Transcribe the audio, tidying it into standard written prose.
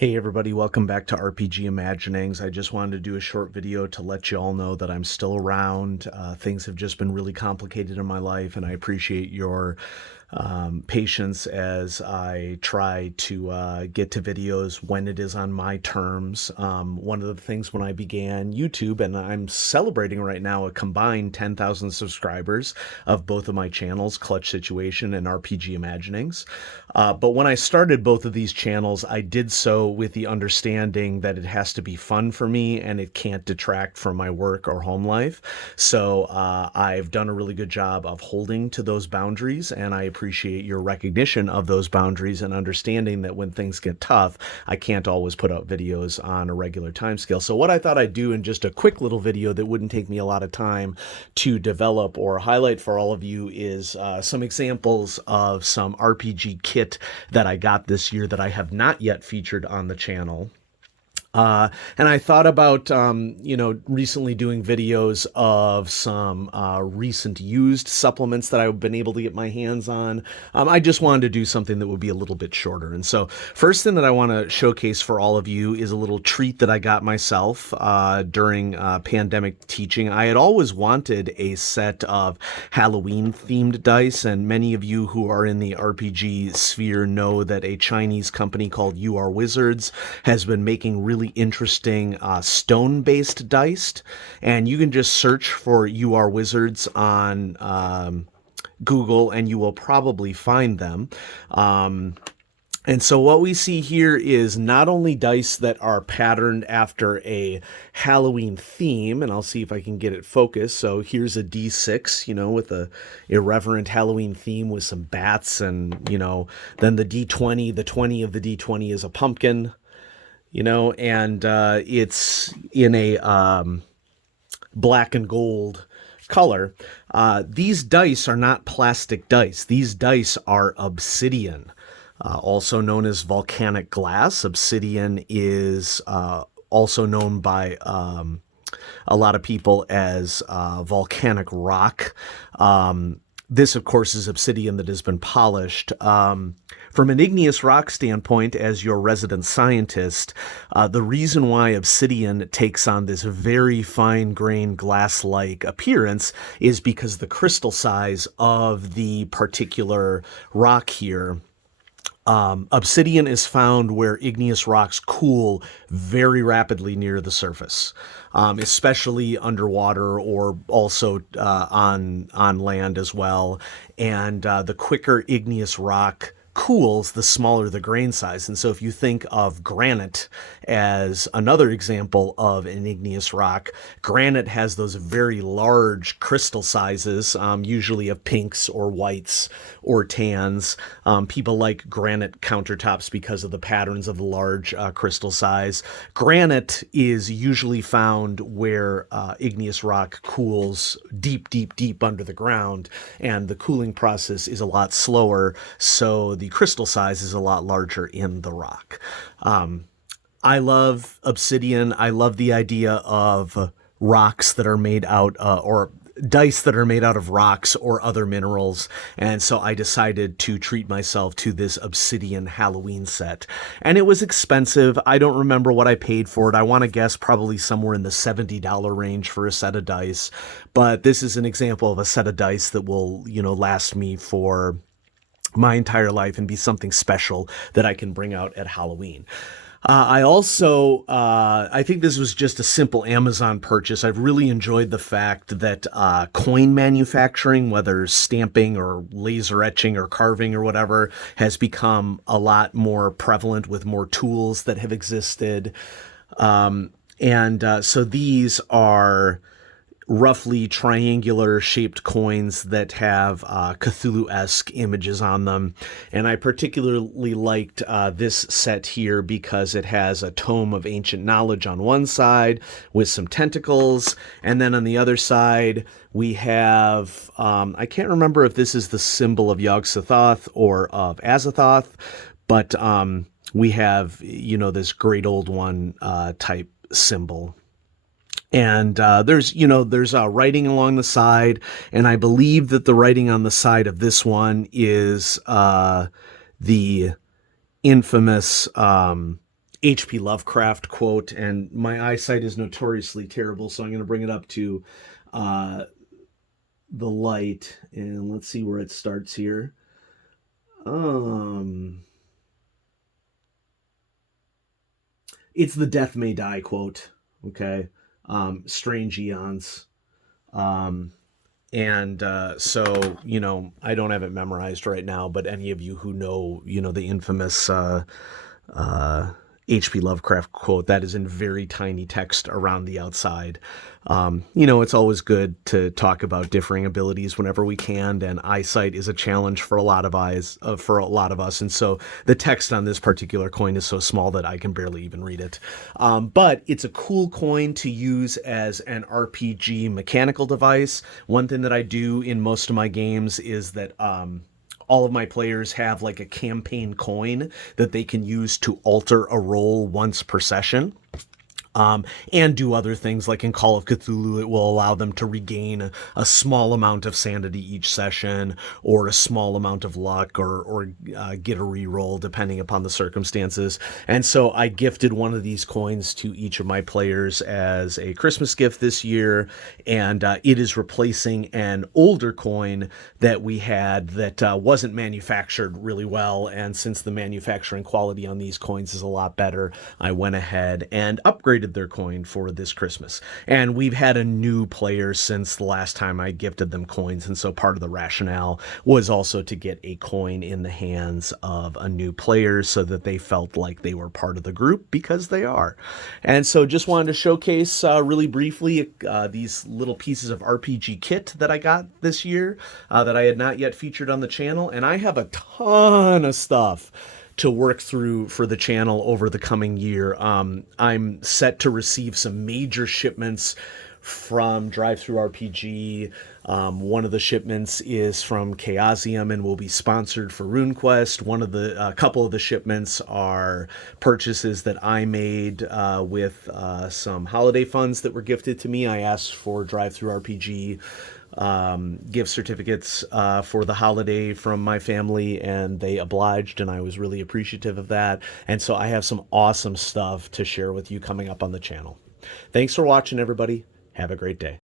Hey everybody, welcome back to RPG Imaginings. I just wanted to do a short video to let you all know that I'm still around. Things have just been really complicated in my life, and I appreciate your patience as I try to get to videos when it is on my terms. One of the things when I began YouTube, and I'm celebrating right now a combined 10,000 subscribers of both of my channels, Clutch Situation and RPG Imaginings. But when I started both of these channels, I did so with the understanding that it has to be fun for me and it can't detract from my work or home life. So I've done a really good job of holding to those boundaries, and I appreciate your recognition of those boundaries and understanding that when things get tough, I can't always put out videos on a regular timescale. So what I thought I'd do in just a quick little video that wouldn't take me a lot of time to develop or highlight for all of you is some examples of some RPG kit that I got this year that I have not yet featured on the channel. And I thought about, recently doing videos of some recent used supplements that I've been able to get my hands on. I just wanted to do something that would be a little bit shorter. And so first thing that I want to showcase for all of you is a little treat that I got myself during pandemic teaching. I had always wanted a set of Halloween themed dice, and many of you who are in the RPG sphere know that a Chinese company called You Are Wizards has been making really interesting stone-based dice, and you can just search for You Are Wizards on Google and you will probably find them. And so what we see here is not only dice that are patterned after a Halloween theme, and I'll see if I can get it focused. So here's a D6, with a irreverent Halloween theme with some bats, and, then the D20, the 20 of the D20 is a pumpkin. And it's in a black and gold color. These dice are not plastic dice. These dice are obsidian, also known as volcanic glass. Obsidian is also known by a lot of people as volcanic rock. This, of course, is obsidian that has been polished. From an igneous rock standpoint, as your resident scientist, the reason why obsidian takes on this very fine-grained glass-like appearance is because the crystal size of the particular rock here. Obsidian is found where igneous rocks cool very rapidly near the surface, especially underwater or also on land as well. And the quicker igneous rock cools, the smaller the grain size. And so if you think of granite as another example of an igneous rock, granite has those very large crystal sizes, usually of pinks or whites or tans. People like granite countertops because of the patterns of the large crystal size. Granite is usually found where igneous rock cools deep, deep, deep under the ground, and the cooling process is a lot slower, so the crystal size is a lot larger in the rock. I love obsidian. I love the idea of rocks that are made out, or dice that are made out of rocks or other minerals, and so I decided to treat myself to this Obsidian Halloween set. And it was expensive. I don't remember what I paid for it. I want to guess probably somewhere in the $70 range for a set of dice, but this is an example of a set of dice that will, last me for my entire life and be something special that I can bring out at Halloween. I also, I think this was just a simple Amazon purchase. I've really enjoyed the fact that coin manufacturing, whether stamping or laser etching or carving or whatever, has become a lot more prevalent with more tools that have existed. So these are roughly triangular shaped coins that have Cthulhu-esque images on them. And I particularly liked this set here because it has a tome of ancient knowledge on one side with some tentacles. And then on the other side, we have, I can't remember if this is the symbol of Yog-Sothoth or of Azathoth, but we have, this great old one type symbol. And there's writing along the side, and I believe that the writing on the side of this one is the infamous H.P. Lovecraft quote, and my eyesight is notoriously terrible, so I'm going to bring it up to uh, the light, and let's see where it starts here. Um, it's the "Death May Die" quote. Okay, strange eons. Um, and so I don't have it memorized right now, but any of you who know the infamous uh, H.P. Lovecraft quote, that is in very tiny text around the outside. It's always good to talk about differing abilities whenever we can, and eyesight is a challenge for a lot of for a lot of us. And so the text on this particular coin is so small that I can barely even read it. But it's a cool coin to use as an RPG mechanical device. One thing that I do in most of my games is that all of my players have like a campaign coin that they can use to alter a roll once per session. And do other things like in Call of Cthulhu, it will allow them to regain a small amount of sanity each session, or a small amount of luck, or get a reroll depending upon the circumstances. And so I gifted one of these coins to each of my players as a Christmas gift this year, and it is replacing an older coin that we had that wasn't manufactured really well. And since the manufacturing quality on these coins is a lot better, I went ahead and upgraded their coin for this Christmas. And we've had a new player since the last time I gifted them coins. And so part of the rationale was also to get a coin in the hands of a new player so that they felt like they were part of the group, because they are. And so just wanted to showcase really briefly these little pieces of RPG kit that I got this year that I had not yet featured on the channel. And I have a ton of stuff to work through for the channel over the coming year. I'm set to receive some major shipments from DriveThruRPG. One of the shipments is from Chaosium and will be sponsored for RuneQuest. A couple of the shipments are purchases that I made with some holiday funds that were gifted to me. I asked for DriveThruRPG gift certificates for the holiday from my family, and they obliged, and I was really appreciative of that. And so I have some awesome stuff to share with you coming up on the channel. Thanks for watching, everybody. Have a great day.